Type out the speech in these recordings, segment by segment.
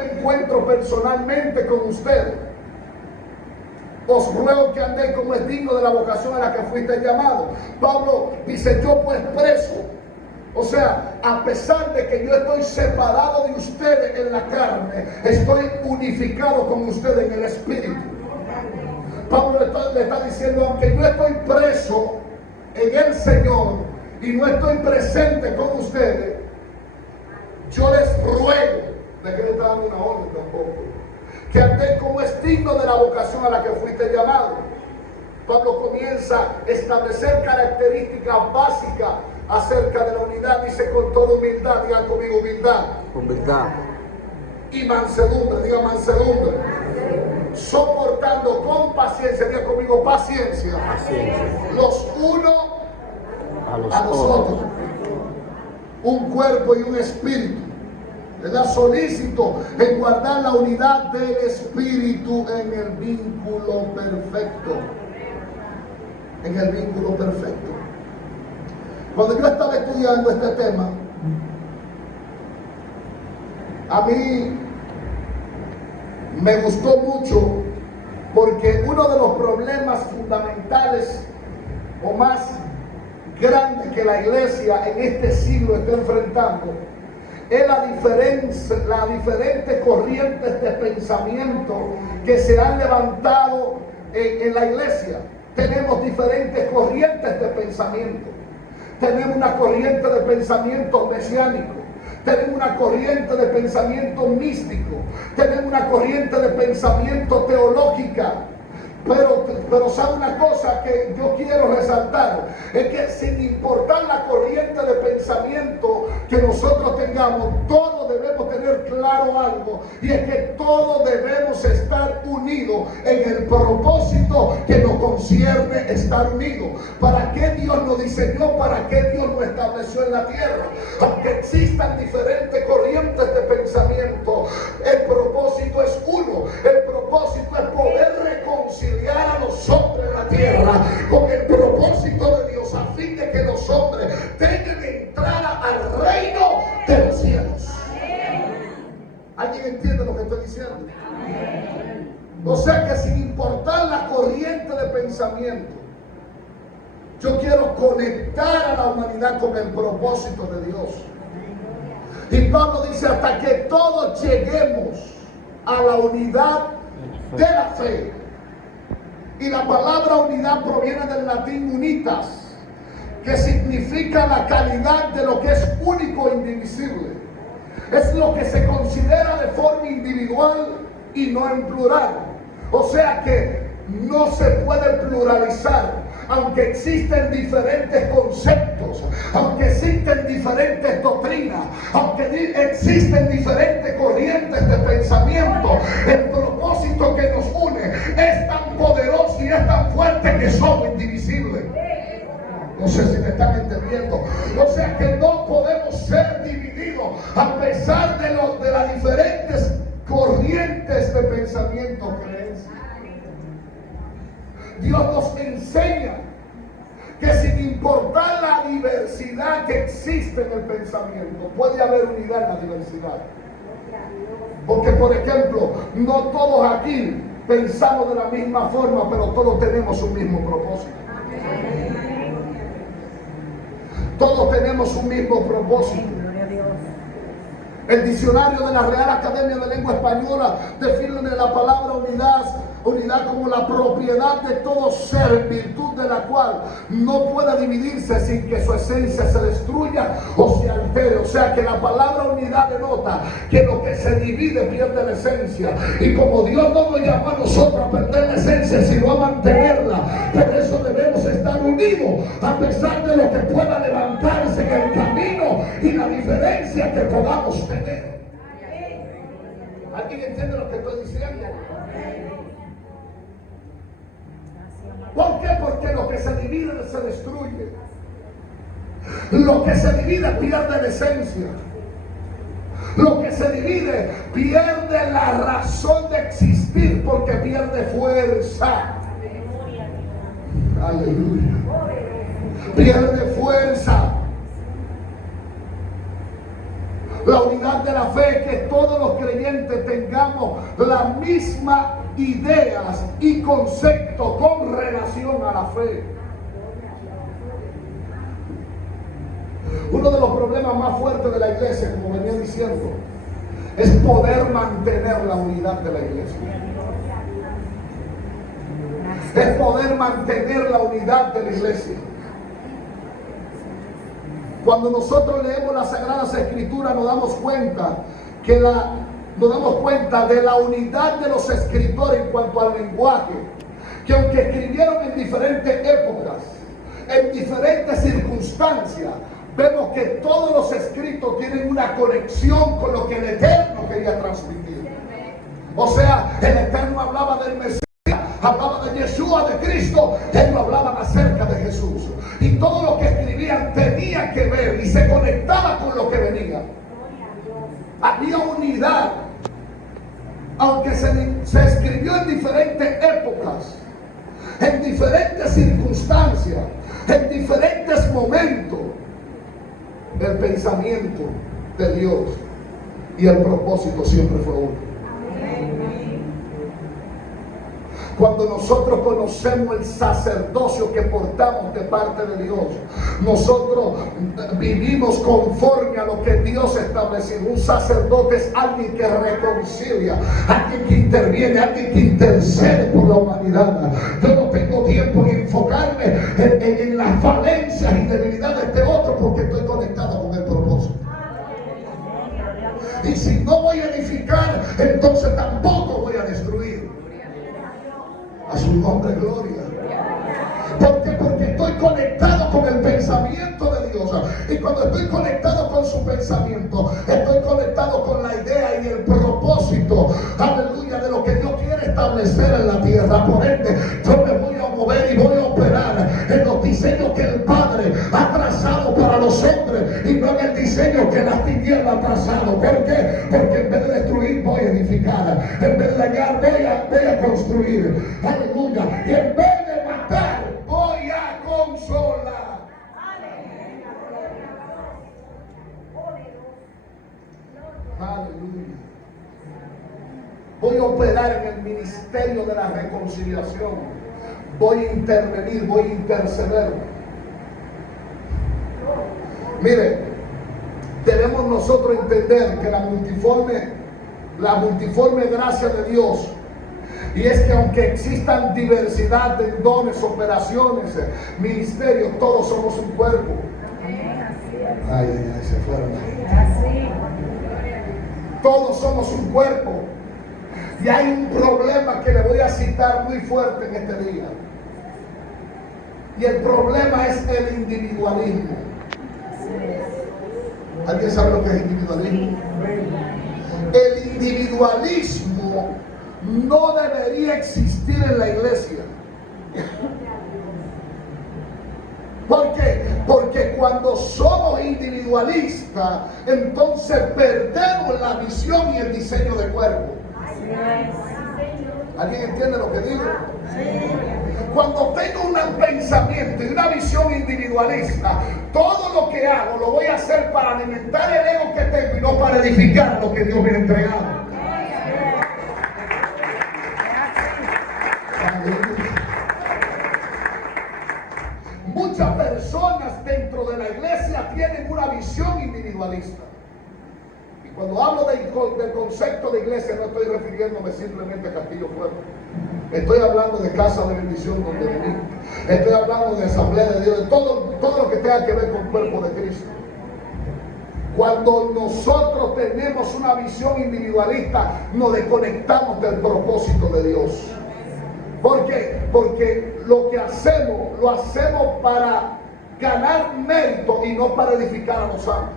encuentro personalmente con ustedes. Os ruego que andéis como es digno de la vocación a la que fuiste llamados. Pablo dice, yo pues preso. O sea, a pesar de que yo estoy separado de ustedes en la carne, estoy unificado con ustedes en el espíritu. Pablo le está diciendo, aunque yo estoy preso en el Señor y no estoy presente con ustedes, yo les ruego, de que le está dando una orden tampoco, que andéis como es digno de la vocación a la que fuiste llamado. Pablo comienza a establecer características básicas acerca de la unidad. Dice, con toda humildad, diga conmigo humildad. Humildad. Y mansedumbre, diga mansedumbre. Soportando con paciencia, diga conmigo paciencia. Paciencia. Los unos A los otros. Un cuerpo y un espíritu. ¿Verdad? Solícito en guardar la unidad del espíritu en el vínculo perfecto. En el vínculo perfecto. Cuando yo estaba estudiando este tema, a mí me gustó mucho, porque uno de los problemas fundamentales o más grandes que la iglesia en este siglo está enfrentando es las diferentes corrientes de pensamiento que se han levantado en la iglesia. Tenemos diferentes corrientes de pensamiento. Tenemos una corriente de pensamiento mesiánico. Tenemos una corriente de pensamiento místico. Tenemos una corriente de pensamiento teológica. Pero ¿sabe una cosa que yo quiero resaltar? Es que sin importar la corriente de pensamiento que nosotros tengamos, todos debemos tener claro algo, y es que todos debemos estar unidos en el propósito que nos concierne estar unidos. ¿Para qué Dios nos diseñó? ¿Para qué Dios nos estableció en la tierra? Aunque existan diferentes corrientes de pensamiento, el propósito es uno. El propósito es poder reconciliar a los hombres de la tierra con el propósito de Dios, a fin de que los hombres tengan entrada al reino de los cielos. ¿Alguien entiende lo que estoy diciendo? O sea que sin importar la corriente de pensamiento, yo quiero conectar a la humanidad con el propósito de Dios. Y Pablo dice, hasta que todos lleguemos a la unidad de la fe. Y la palabra unidad proviene del latín unitas, que significa la calidad de lo que es único e indivisible. Es lo que se considera de forma individual y no en plural. O sea que no se puede pluralizar. Aunque existen diferentes conceptos, aunque existen diferentes doctrinas, aunque existen diferentes corrientes de pensamiento, el propósito que nos une es tan poderoso y es tan fuerte que somos indivisibles. No sé si me están entendiendo. O sea que no podemos ser divididos a pesar de las diferentes corrientes de pensamiento que creencias. Dios nos enseña que sin importar la diversidad que existe en el pensamiento, puede haber unidad en la diversidad. Porque, por ejemplo, no todos aquí pensamos de la misma forma, pero todos tenemos un mismo propósito. Todos tenemos un mismo propósito. El diccionario de la Real Academia de Lengua Española define la palabra unidad como la propiedad de todo ser, virtud de la cual no puede dividirse sin que su esencia se destruya o se altere. O sea que la palabra unidad denota que lo que se divide pierde la esencia. Y como Dios no nos llamó a nosotros a perder la esencia, sino a mantenerla, por eso debemos estar unidos a pesar de lo que pueda levantarse en el camino y la diferencia que podamos tener. ¿Alguien entiende lo que estoy diciendo? ¿Por qué? Porque lo que se divide se destruye. Lo que se divide pierde la esencia. Lo que se divide pierde la razón de existir porque pierde fuerza. Aleluya. Pierde fuerza. La unidad de la fe es que todos los creyentes tengamos las mismas ideas y conceptos con relación a la fe. Uno de los problemas más fuertes de la iglesia, como venía diciendo, es poder mantener la unidad de la iglesia. Es poder mantener la unidad de la iglesia. Cuando nosotros leemos las Sagradas Escrituras nos damos cuenta de la unidad de los escritores en cuanto al lenguaje, que aunque escribieron en diferentes épocas, en diferentes circunstancias, vemos que todos los escritos tienen una conexión con lo que el Eterno quería transmitir. O sea, el Eterno hablaba del Mesías, hablaba de Yeshua, de Cristo, ellos hablaban acerca de Jesús. Y todo lo que escribían tenía que ver y se conectaba con lo que venía. Había unidad, aunque se escribió en diferentes épocas, en diferentes circunstancias, en diferentes momentos. El pensamiento de Dios y el propósito siempre fue uno. Cuando nosotros conocemos el sacerdocio que portamos de parte de Dios, nosotros vivimos conforme a lo que Dios estableció. Un sacerdote es alguien que reconcilia, alguien que interviene, alguien que intercede por la humanidad. Yo no tengo tiempo de enfocarme en las falencias y debilidades de otros, porque estoy conectado con el propósito. Y si no voy a edificar, entonces tampoco voy a destruir. A su nombre, gloria. ¿Por qué? Porque estoy conectado con el pensamiento de Dios. Y cuando estoy conectado con su pensamiento, estoy conectado con la idea y el propósito, aleluya, de lo que Dios quiere establecer en la tierra. Por ende, yo me voy a mover y voy a operar en los diseños que el Padre ha trazado para los hombres, y no en el diseño que las tinieblas ha trazado. ¿Por qué? Porque en vez de destruir voy a edificar, en vez de dañar voy a construir, aleluya, y en vez de matar voy a consolar. Aleluya. Voy a operar en el ministerio de la reconciliación. Voy a intervenir, voy a interceder. Mire, debemos nosotros entender que la multiforme gracia de Dios, y es que aunque existan diversidad de dones, operaciones, ministerios, todos somos un cuerpo. Ay, se fueron. Todos somos un cuerpo. Y hay un problema que le voy a citar muy fuerte en este día. Y el problema es el individualismo. ¿Alguien sabe lo que es individualismo? El individualismo no debería existir en la iglesia. ¿Por qué? Porque cuando somos individualistas, entonces perdemos la visión y el diseño de cuerpo. ¿Alguien entiende lo que digo? Cuando tengo un pensamiento y una visión individualista, todo lo que hago lo voy a hacer para alimentar el ego que tengo y no para edificar lo que Dios me ha entregado. Muchas personas dentro de la iglesia tienen una visión individualista. Y cuando hablo del concepto de iglesia, no estoy refiriéndome simplemente a Castillo Fuerte. Estoy hablando de casa de bendición donde venimos. Estoy hablando de asamblea de Dios, de todo lo que tenga que ver con el cuerpo de Cristo. Cuando nosotros tenemos una visión individualista, nos desconectamos del propósito de Dios. ¿Por qué? Porque lo que hacemos, lo hacemos para ganar mérito y no para edificar a los santos.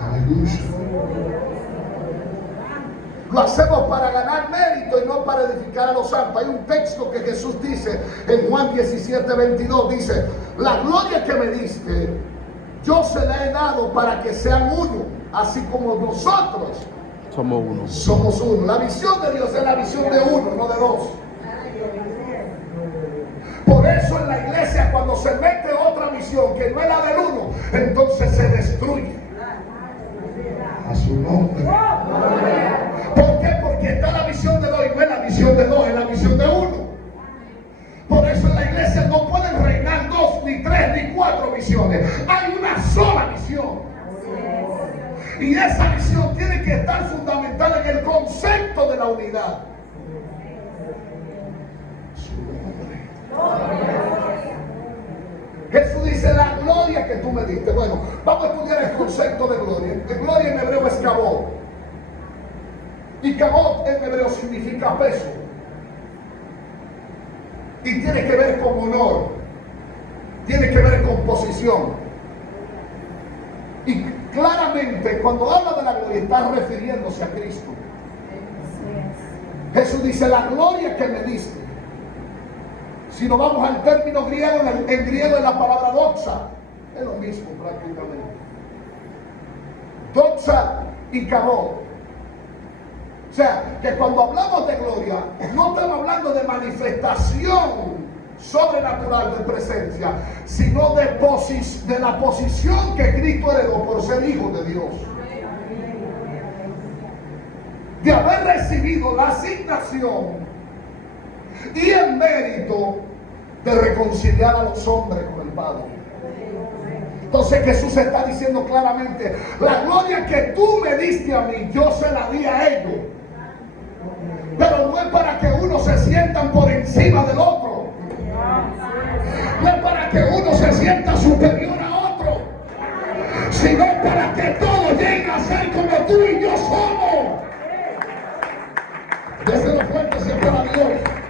Aleluya. Lo hacemos para ganar mérito y no para edificar a los santos. Hay un texto que Jesús dice en Juan 17:22, dice: la gloria que me diste, yo se la he dado para que sean uno, así como nosotros somos uno. Somos uno. La visión de Dios es la visión de uno, no de dos. Por eso en la iglesia, cuando se mete otra visión que no es la del uno, entonces se destruye. A su nombre. ¿Por qué? Porque está la visión de dos y no es la visión de dos, es la visión de uno. Por eso en la iglesia no pueden reinar dos, ni tres, ni cuatro visiones. Hay una sola visión. Y esa visión tiene que estar fundamentada en el concepto de la unidad. Su nombre. Jesús dice, la gloria que tú me diste. Bueno, vamos a estudiar el concepto de gloria. El gloria en hebreo es kabod. Y kabod en hebreo significa peso. Y tiene que ver con honor. Tiene que ver con posición. Y claramente cuando habla de la gloria está refiriéndose a Cristo. Jesús dice, la gloria que me diste. Si nos vamos al término griego, en griego es la palabra doxa. Es lo mismo prácticamente. Doxa y kabod. O sea, que cuando hablamos de gloria, no estamos hablando de manifestación sobrenatural de presencia, sino de la posición que Cristo heredó por ser hijo de Dios. De haber recibido la asignación y el mérito de reconciliar a los hombres con el Padre. Entonces Jesús está diciendo claramente, la gloria que tú me diste a mí, yo se la di a ellos. Pero no es para que uno se sientan por encima del otro. No es para que uno se sienta superior a otro, sino para que todos lleguen a ser como tú y yo somos. Déselo fuerte siempre a Dios.